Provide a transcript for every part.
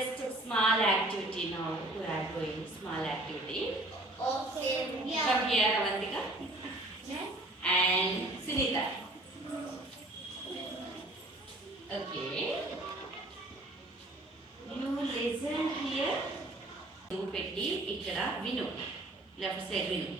just a small activity now. We are doing small activity. Okay. Yeah. From here, Avantika. And Sunita. Okay. You listen here. You petti ikkada vinu. Left side vinu.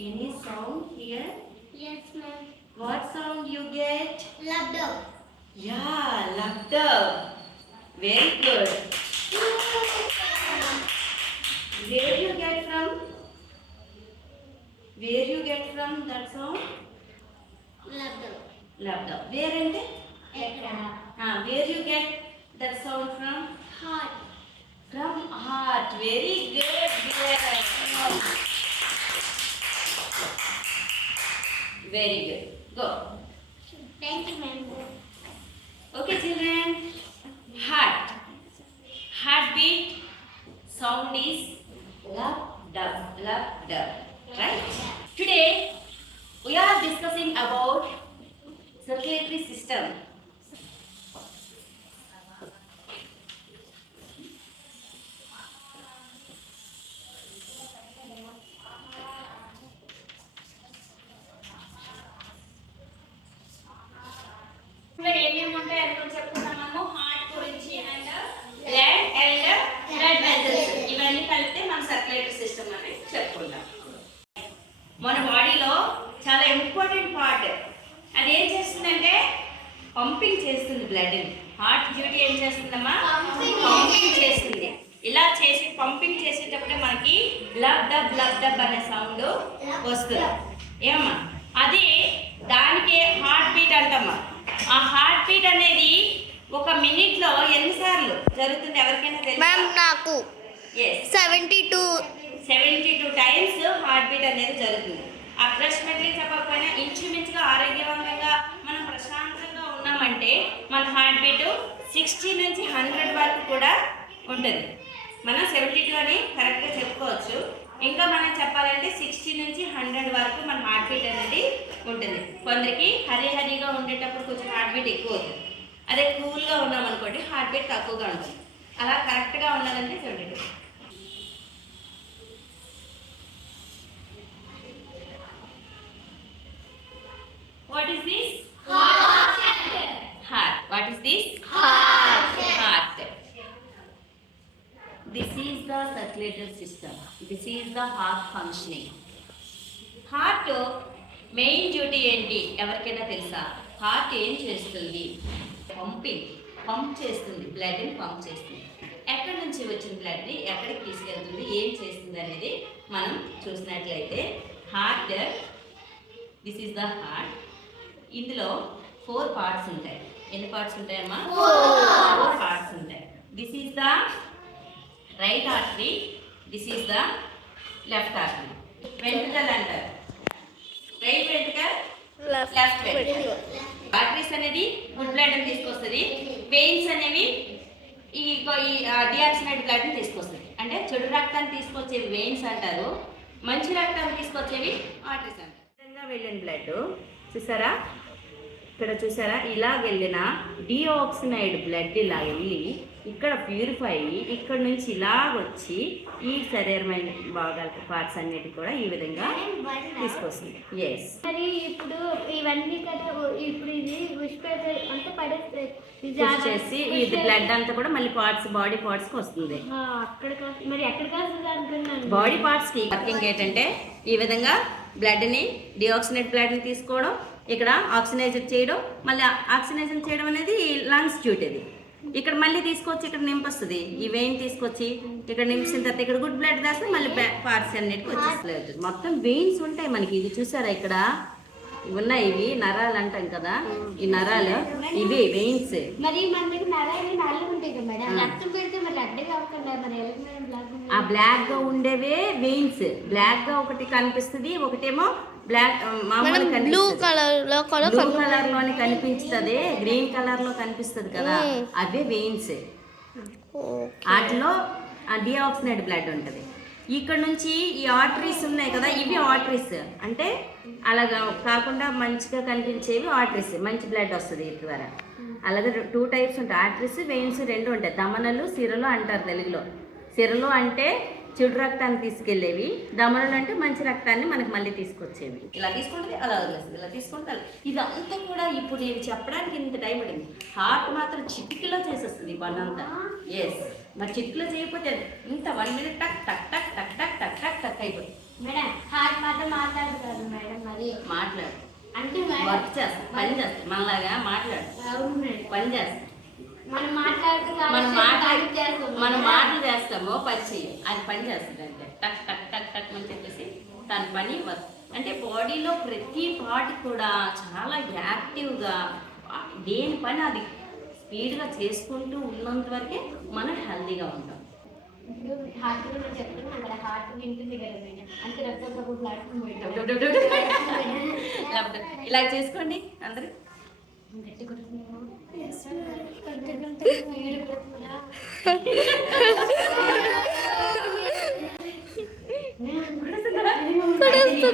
Any sound here? Yes, ma'am. What sound you get? Laptop. Yeah, laptop. Very good. Where you get from? Where you get from that sound? Laptop. Laptop. Where and where you get that sound from? Heart. From heart. Very good. Very good. Go. Thank you, ma'am. Okay, children. Heart. Heartbeat. Sound is lap dub, lap dub. Right? Today we are discussing about circulatory system. ఏమేమి ఉంటాయి అని చెప్పుకున్నాము. Heart గురించి and blood and blood vessels ఇవన్నీ కలిపితే మనం circulatory system అని చెప్పుకుంటాం. మన బాడీలో చాలా ఇంపార్టెంట్ పార్ట్. అది ఏం చేస్తుందంటే పంపింగ్ చేస్తుంది బ్లడ్ని. హార్ట్ డ్యూటీ ఏం చేస్తుందమ్మా? పంపింగ్ చేస్తుంది. ఇలా చేసి పంపింగ్ చేసేటప్పుడే మనకి లబ్ డబ్ అనే సౌండ్ వస్తుంది. ఏమమ్మా? అది దానికి హార్ట్ బీట్ అంటమ్మా. ఆ హార్ట్ బీట్ అనేది ఒక మినిట్లో ఎన్నిసార్లు జరుగుతుంది ఎవరికైనా తెలుసా? మ్యామ్ నాకు 72 టైమ్స్ హార్ట్ బీట్ అనేది జరుగుతుంది. అప్రాక్సిమేట్లీ చెప్పకపోయినా ఇంచుమించుగా ఆరోగ్యవంతంగా మనం ప్రశాంతంగా ఉన్నామంటే మన హార్ట్ బీట్ 60 నుంచి 100 వరకు కూడా ఉంటుంది. మనం 72 అని కరెక్ట్గా చెప్పుకోవచ్చు. ఇంకా మనం చెప్పాలంటే 60 నుంచి 100 వరకు మన హార్ట్ బీట్ అనేది ఉంటుంది. కొందరికి హరీగా ఉండేటప్పుడు కొంచెం హార్ట్ బీట్ ఎక్కువ అవుతుంది. అదే కూల్గా ఉన్నామనుకోండి హార్ట్ బీట్ తక్కువగా ఉంటుంది. అలా కరెక్ట్గా ఉండాలంటే 72. What is this? Heart. What is this? Heart. This is the circulatory system. This is the heart functioning. Heart main duty ఏంటి ఎవరికైనా తెలుసా? హార్ట్ ఏం చేస్తుంది? పంప్ చేస్తుంది. బ్లడ్ని పంప్ చేస్తుంది. ఎక్కడి నుంచి వచ్చిన బ్లడ్ని ఎక్కడికి తీసుకెళ్తుంది, ఏం చేస్తుంది అనేది మనం చూసినట్లయితే heart, this is the heart. ఇందులో 4 పార్ట్స్ ఉంటాయి. ఎన్ని పార్ట్స్ ఉంటాయమ్మా? 4 పార్ట్స్ ఉంటాయి. This is the right artery, this is the left artery. వెంట్రుకలు అంటారు. Right ventricle, left ventricle. Arteries అనేది గుడ్ బ్లడ్ అని తీసుకొస్తుంది. వెయిన్స్ అనేవి ఈ డిఆక్సినేటెడ్ బ్లడ్ని తీసుకొస్తుంది. అంటే చెడు రక్తాన్ని తీసుకొచ్చేవి వెయిన్స్ అంటారు. మంచి రక్తాన్ని తీసుకొచ్చేవి ఆర్టరీస్ అంటారు. విధంగా వెళ్ళిన బ్లడ్ చూసారా, ఇక్కడ చూసారా, ఇలా వెళ్ళిన డిఆక్సినైడ్ బ్లడ్ ఇలా వెళ్ళి ఇక్కడ ప్యూరిఫై అయ్యి ఇక్కడ నుంచి ఇలా వచ్చి ఈ శరీరమైన భాగాల పార్ట్స్ అన్నిటి కూడా ఈ విధంగా తీసుకొస్తుంది. ఎస్. మరి ఇప్పుడు ఇవన్నీ కదా, ఇప్పుడు ఇది అంటే పడేస్తే చేసి ఇది బ్లడ్ అంతా కూడా మళ్ళీ పార్ట్స్, బాడీ పార్ట్స్కి వస్తుంది. మరి ఎక్కడికి వస్తుంది అనుకున్నాను. బాడీ పార్ట్స్కి వర్కింగ్ ఏంటంటే ఈ విధంగా బ్లడ్ని, డిఆక్సినేట్ బ్లడ్ని తీసుకోవడం, ఇక్కడ ఆక్సిజనేషన్ చేయడం, మళ్ళీ ఆక్సిజనేషన్ చేయడం అనేది లంగ్స్ డ్యూటీ. అది ఇక్కడ మళ్ళీ తీసుకొచ్చి ఇక్కడ నింపొస్తుంది. ఈ వెయిన్ తీసుకొచ్చి ఇక్కడ నింపిన తర్వాత ఇక్కడ గుడ్ బ్లడ్ వేస్తే మళ్ళీ పార్ట్స్ అన్నిటికి వచ్చేస్తుంది. మొత్తం వెయిన్స్ ఉంటాయి మనకి. ఇది చూసారా, ఇక్కడ ఇవి ఉన్నాయి. ఇవి నరాలు అంటాం కదా, ఈ నరాలు ఇవి వెయిన్స్. మరి మన దగ్గర నరాలు నల్లు ఉంటాయి కదా మేడం, రక్తం పెడితే మరి రెడ్ కాకుండా మరి ఆ బ్లాక్ గా ఉండేవే వెయిన్స్. బ్లాక్ గా ఒకటి కనిపిస్తుంది, ఒకటేమో బ్లాక్ మామూలుగా బ్లూ కలర్ లోని కనిపిస్తుంది, గ్రీన్ కలర్ లో కనిపిస్తుంది కదా, అవే వెయిన్స్. వాటిలో డిఆక్సినేట్ బ్లడ్ ఉంటుంది. ఇక్కడ నుంచి ఈ ఆర్టరీస్ ఉన్నాయి కదా, ఇవి ఆర్టరీస్ అంటే అలాగా కాకుండా మంచిగా కనిపించేవి ఆర్టరీస్, మంచి బ్లడ్ వస్తుంది వీటి ద్వారా. అలాగే 2 టైప్స్ ఉంటాయి, ఆర్టరీస్ వెయిన్స్ 2 ఉంటాయి. దమనలు సిరలు అంటారు తెలుగులో. సిరలు అంటే చెడు రక్తాన్ని తీసుకెళ్ళేవి, దమనలు అంటే మంచి రక్తాన్ని మనకి మళ్ళీ తీసుకొచ్చేవి. ఇలా తీసుకుంటుంది, అలా వదిలేస్తుంది, ఇలా తీసుకుంటారు. ఇదంతా కూడా ఇప్పుడు నేను చెప్పడానికి ఇంత టైం పడింది. హార్ట్ మాత్రం చిటికలో చేసేస్తుంది ఈ పని అంతా. ఎస్, మరి చిటికలో చేయకపోతే ఇంత 1 minute టక్ టక్ టక్ టక్ టక్ టక్ టక్ టక్ అయిపోతుంది. మేడం హార్ట్ మాత్రం మాట్లాడుతారు మేడం, మరి మాట్లాడు అంటే మేడం వర్క్ చేస్తాం, పని చేస్తాం, మనలాగా మాట్లాడు, అవును మేడం. పని చేస్తాం. మనం మాట్లాడుతున్నాం, మనం మాటలు చేస్తామో పని చెయ్యం, అది పని చేస్తుంది. అంటే టక్ టక్ టక్ టక్ అని చెప్పేసి తన పని అంటే బాడీలో ప్రతి పార్ట్ కూడా చాలా యాక్టివ్గా దేని పని అది స్పీడ్గా చేసుకుంటూ ఉన్నంత వరకే మనం హెల్తీగా ఉంటాం. హార్ట్ గురించి చెప్తున్నాం, అక్కడ హార్ట్ వింటుంది కదా మేడం, అంతే రక్తం ప్లాట్ఫామ్ ఇలా చేసుకోండి అందరూ.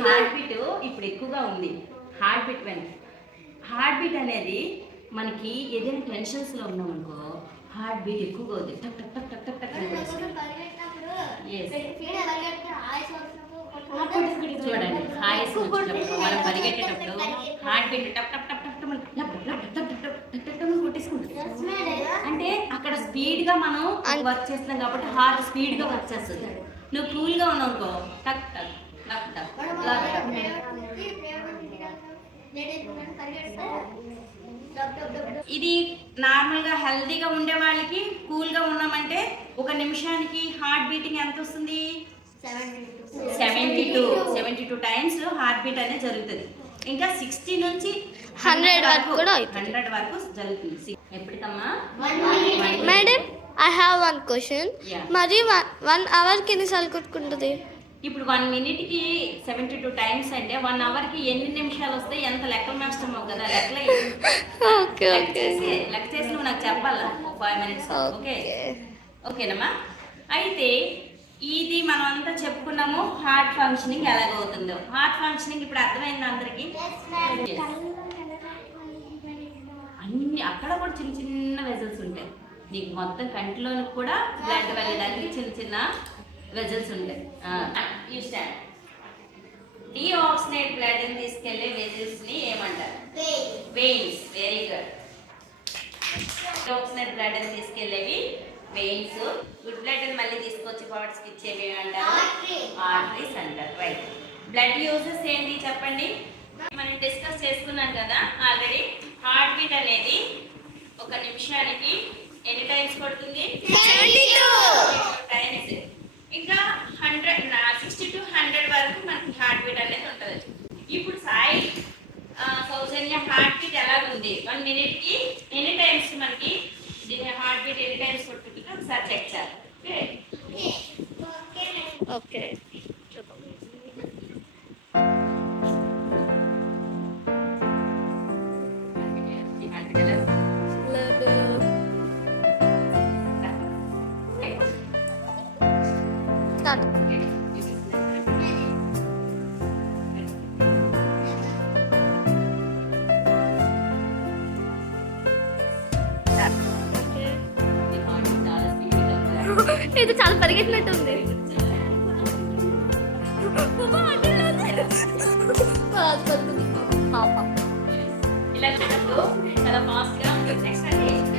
హార్ట్ బీట్ ఇప్పుడు ఎక్కువగా ఉంది. హార్ట్ బీట్ అనేది మనకి ఏదైనా టెన్షన్స్లో ఉన్నాం అనుకో, హార్ట్ బీట్ ఎక్కువగా ఉంది. టక్ టక్ టక్ టక్ టక్ టక్ అని కొట్టేస్తుంది. Yes. చూడండి, ఆయాసం వచ్చినప్పుడు మనం పరిగెట్టేటప్పుడు హార్ట్ బీట్ టప్ టప్ టప్ టప్ టప్ టప్ టప్ టప్ టప్ టప్ టప్ కొట్టేసుకుంటుంది. అంటే అక్కడ స్పీడ్గా మనం వర్క్ చేస్తున్నాం కాబట్టి హార్ట్ స్పీడ్గా వర్క్ చేస్తుంది. నువ్వు కూల్గా ఉన్నావు అనుకో, టక్ టక్ టక్ టక్ టక్ టక్. ఇది నార్మల్గా హెల్తీగా ఉండే వాళ్ళకి, కూల్గా ఉన్నామంటే 1 నిమిషానికి హార్ట్ బీటింగ్ ఎంత వస్తుంది? 72 టైమ్స్ హార్ట్ బీట్ అనేది జరుగుతుంది. ఇంకా 60 నుంచి 100 వరకు జరుగుతుంది. ఎప్పటికమ్మా madam I have 1 question. Yeah. మరి 1 అవర్కి ఎన్నిసార్లు కొట్టుకుంటుంది? ఇప్పుడు 1 minute-కి 72 టైమ్స్ అంటే 1 hour-కి ఎన్ని నిమిషాలు వస్తాయి? ఎంత లెక్కలు మాస్టర్మో కదా, ఓకే ఓకే లెక్క చేసి నువ్వు నాకు చెప్పాలా 5 minutes. ఓకే ఓకేనమ్మా. అయితే ఇది మనం అంతా చెప్పుకున్నాము హార్ట్ ఫంక్షనింగ్ ఎలాగవుతుందో. హార్ట్ ఫంక్షనింగ్ ఇప్పుడు అర్థమైంది అందరికీ? అన్ని అక్కడ కూడా చిన్న చిన్న వెజల్స్ ఉంటాయి. నీకు మొత్తం కంటిలోనికి కూడా బ్లడ్ వెళ్ళడానికి చిన్న చిన్న వెజల్స్ ఉంటాయి. You stand. డీఆక్సినేట్ బ్లడ్ ని తీసుకెళ్లే వెజల్స్ ని ఏమంటారు? Veins. Very good. Deoxygenate blood ని తీసుకెళ్లేవి వెయిన్స్. గుడ్ బ్లడ్ ని మళ్ళీ తీసుకొచ్చి పార్ట్స్ కి ఇచ్చేవి అంటారు ఆర్టరీస్ అంటారు. రైట్. బ్లడ్ యూజెస్ ఏంటి చెప్పండి? మనం డిస్కస్ చేసుకున్నాం కదా ఆల్రెడీ. హార్ట్ బీట్ అనేది 1 నిమిషానికి ఎన్ని టైమ్స్ కొడుతుంది? 72 టైమ్స్. ఇంకా 60 to 100 వరకు మనకి హార్ట్ బీట్ అనేది ఉంటుంది. ఇప్పుడు సాయి సౌజన్య హార్ట్ బీట్ ఎలాగుంది? 1 minute-కి ఎన్ని టైమ్స్ మనకి హార్ట్ బీట్ ఎన్ని టైమ్స్ కొట్టుకుంటుందో ఒకసారి చెక్ చేయాలి. ఓకే ఇది చాలా పరిగెట్టినట్టుంది. ఇలా చాలా ఫాస్ట్ గా నెక్స్ట్ అంటే